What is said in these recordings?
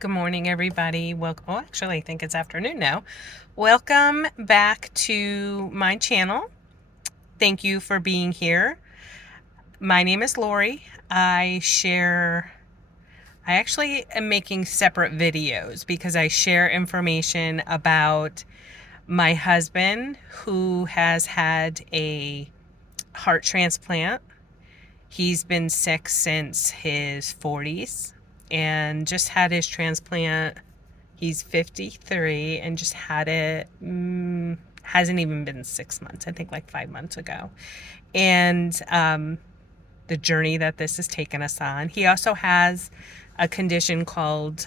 Good morning, everybody. Welcome. Oh, actually, I think it's afternoon now. Welcome back to my channel. Thank you for being here. My name is Lori. I actually am making separate videos because I share information about my husband who has had a heart transplant. He's been sick since his 40s and just had his transplant. He's 53 and just had it, hasn't even been 6 months, I think like 5 months ago. And the journey that this has taken us on. He also has a condition called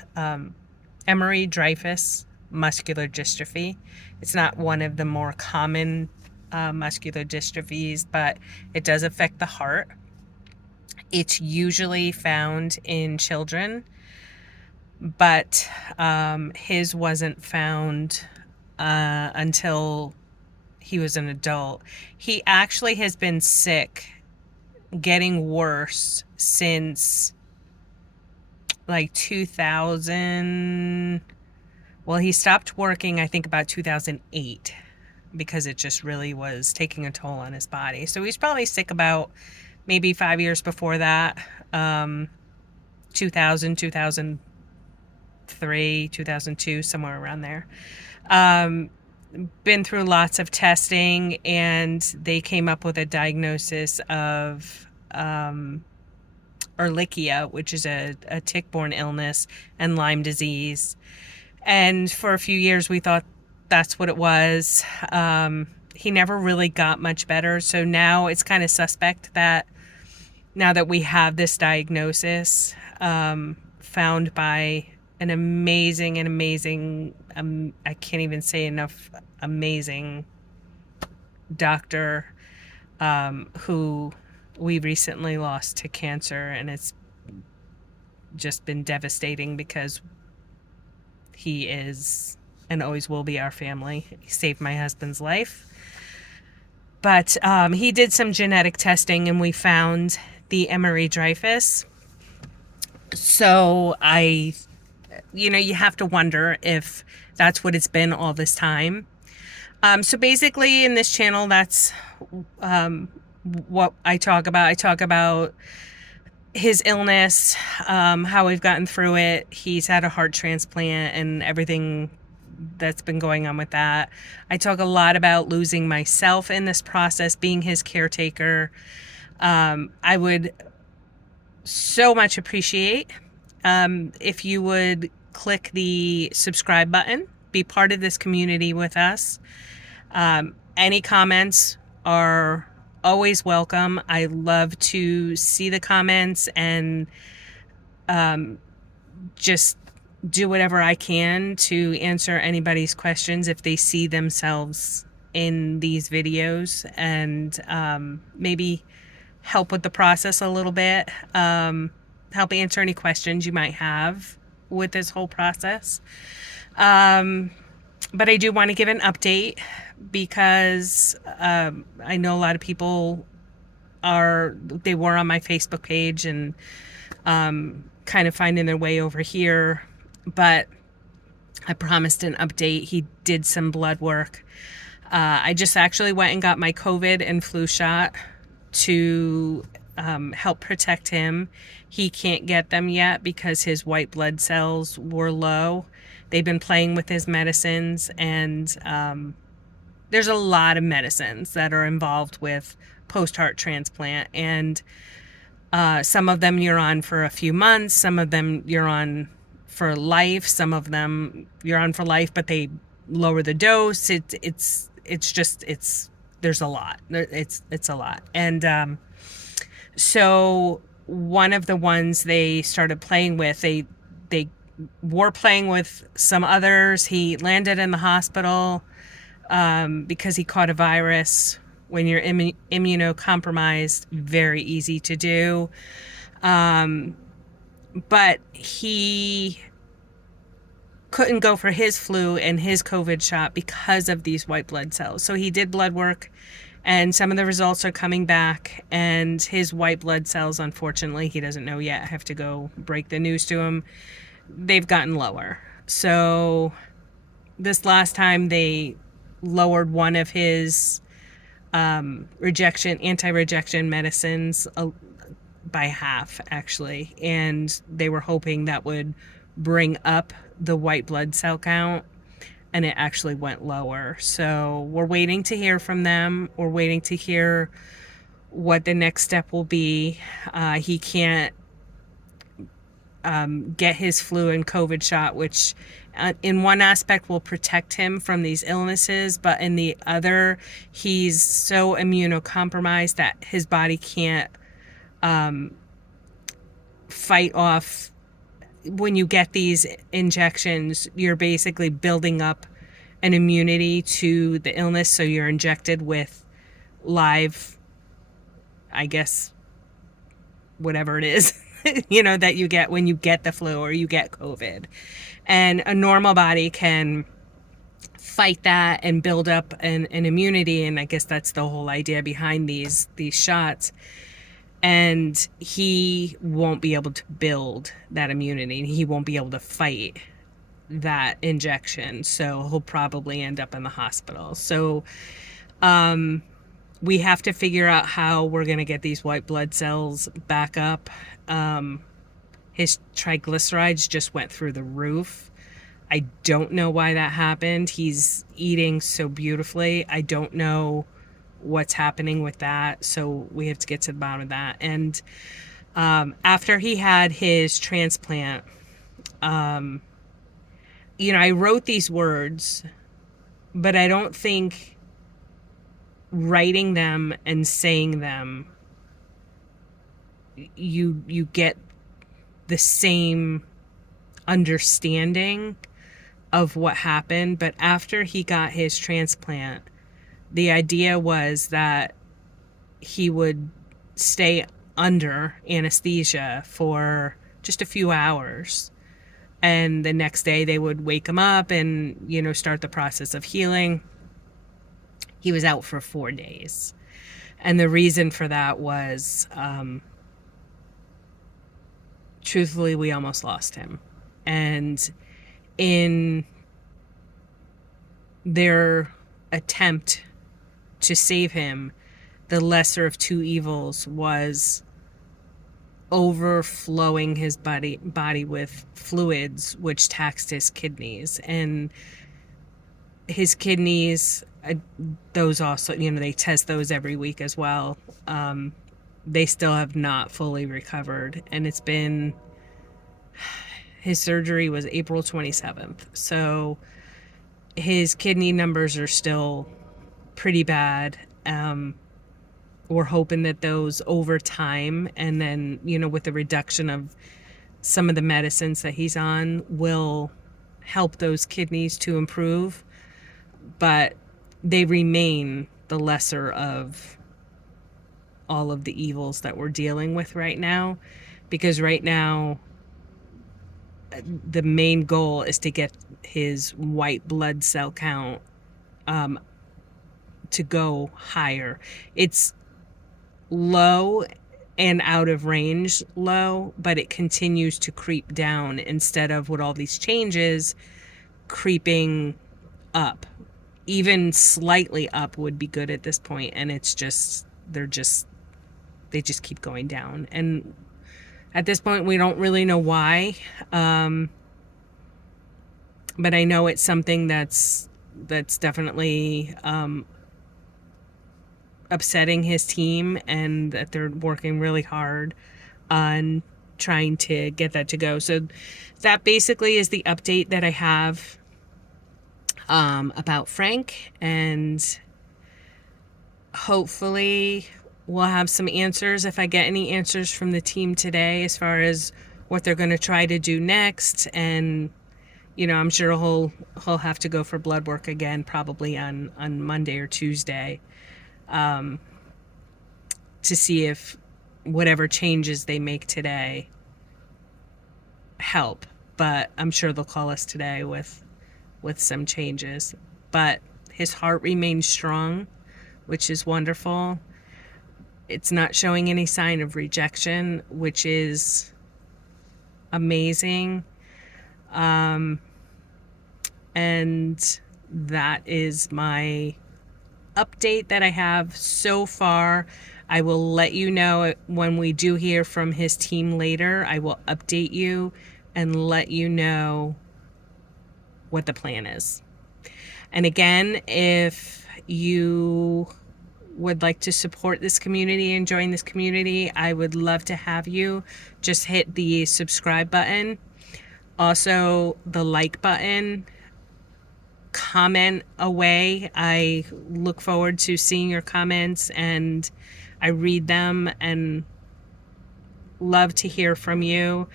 Emery-Dreifuss muscular dystrophy. It's not one of the more common muscular dystrophies, but it does affect the heart. It's usually found in children, but his wasn't found until he was an adult. He actually has been sick, getting worse since like 2000. Well, he stopped working, I think, about 2008 because it just really was taking a toll on his body. So he's probably sick about maybe 5 years before that, 2000, 2003, 2002, somewhere around there. Been through lots of testing, and they came up with a diagnosis of Ehrlichia, which is a tick-borne illness, and Lyme disease. And for a few years, we thought that's what it was. He never really got much better. So now it's kind of suspect that now that we have this diagnosis, found by an amazing, I can't even say enough, amazing doctor, who we recently lost to cancer, and it's just been devastating because he is and always will be our family. He saved my husband's life. But he did some genetic testing, and we found the Emery-Dreifuss. So you have to wonder if that's what it's been all this time. So basically in this channel, that's what I talk about. I talk about his illness, how we've gotten through it. He's had a heart transplant and everything that's been going on with that. I talk a lot about losing myself in this process, being his caretaker. I would so much appreciate if you would click the subscribe button, be part of this community with us. Any comments are always welcome. I love to see the comments and just do whatever I can to answer anybody's questions if they see themselves in these videos, and maybe help with the process a little bit, help answer any questions you might have with this whole process. But I do want to give an update because I know a lot of people they were on my Facebook page and kind of finding their way over here, but I promised an update. He did some blood work. I just actually went and got my COVID and flu shot to help protect him. He can't get them yet because his white blood cells were low. They've been playing with his medicines, and there's a lot of medicines that are involved with post-heart transplant, and some of them you're on for a few months, some of them you're on for life, some of them you're on for life, but they lower the dose. There's a lot. It's a lot. And so one of the ones they started playing with, they were playing with some others. He landed in the hospital because he caught a virus. When you're immunocompromised, very easy to do. But he couldn't go for his flu and his COVID shot because of these white blood cells. So he did blood work, and some of the results are coming back, and his white blood cells, unfortunately, he doesn't know yet. I have to go break the news to him. they've gotten lower. So this last time they lowered one of his anti-rejection medicines by half, actually, and they were hoping that would bring up the white blood cell count, and it actually went lower. So we're waiting to hear from them. We're waiting to hear what the next step will be. He can't get his flu and COVID shot, which in one aspect will protect him from these illnesses, but in the other, he's so immunocompromised that his body can't fight off. When you get these injections, you're basically building up an immunity to the illness, so you're injected with live, I guess, whatever it is, that you get when you get the flu or you get COVID. And a normal body can fight that and build up an immunity, and I guess that's the whole idea behind these shots. And he won't be able to build that immunity. He won't be able to fight that injection, so he'll probably end up in the hospital. So we have to figure out how we're going to get these white blood cells back up. His triglycerides just went through the roof. I don't know why that happened. He's eating so beautifully. I don't know what's happening with that, so we have to get to the bottom of that. And after he had his transplant, I wrote these words, but I don't think writing them and saying them, you get the same understanding of what happened. But after he got his transplant, the idea was that he would stay under anesthesia for just a few hours, and the next day they would wake him up and start the process of healing. He was out for 4 days, and the reason for that was truthfully, we almost lost him. And in their attempt to save him, the lesser of two evils was overflowing his body with fluids, which taxed his kidneys. And his kidneys, those also, they test those every week as well. They still have not fully recovered, and his surgery was April 27th. So his kidney numbers are still pretty bad. We're hoping that those over time, and then, with the reduction of some of the medicines that he's on, will help those kidneys to improve. But they remain the lesser of all of the evils that we're dealing with right now, because right now the main goal is to get his white blood cell count to go higher. It's low and out of range low, but it continues to creep down instead of, with all these changes, creeping up. Even slightly up would be good at this point, and it's just they just keep going down. And at this point, we don't really know why. But I know it's something that's definitely upsetting his team, and that they're working really hard on trying to get that to go. So that basically is the update that I have about Frank, and hopefully we'll have some answers, if I get any answers from the team today, as far as what they're going to try to do next. And I'm sure he'll have to go for blood work again, probably on Monday or Tuesday, to see if whatever changes they make today help. But I'm sure they'll call us today with some changes. But his heart remains strong, which is wonderful. It's not showing any sign of rejection, which is amazing. And that is my update that I have so far. I will let you know when we do hear from his team later. I will update you and let you know what the plan is. And again, if you would like to support this community and join this community, I would love to have you. Just hit the subscribe button, also the like button, comment away. I look forward to seeing your comments and I read them and love to hear from you.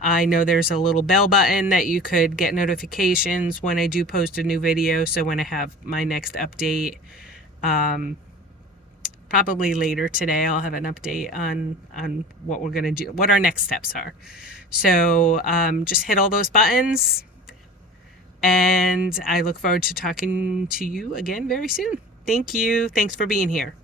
I know there's a little bell button that you could get notifications when I do post a new video. So when I have my next update, probably later today, I'll have an update on what we're going to do, what our next steps are. So just hit all those buttons. And I look forward to talking to you again very soon. Thank you. Thanks for being here.